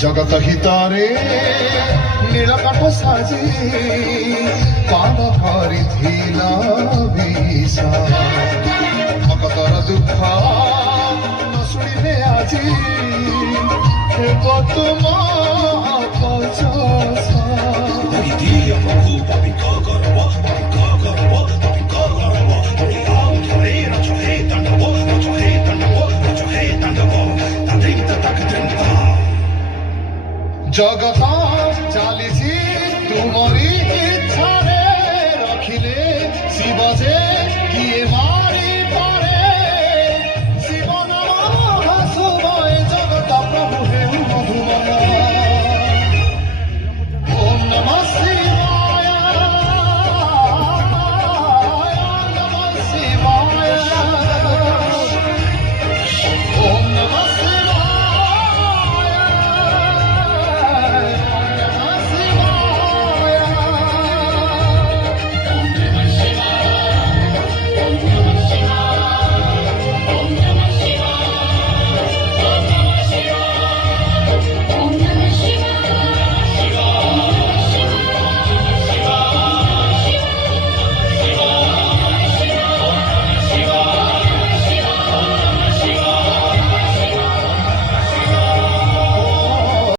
জগত হিতরে নীলকাঠ সাজি পান କରିଥିଲ ବିଷ ଭକ୍ତର ଦୁଃଖ ନ ଶୁଣିଲେ ଆଜି ହେବ ତୁମ ଅପଯଶ জগত চালিছি তুমরি ইচ্ছারে রখিলে শিব যে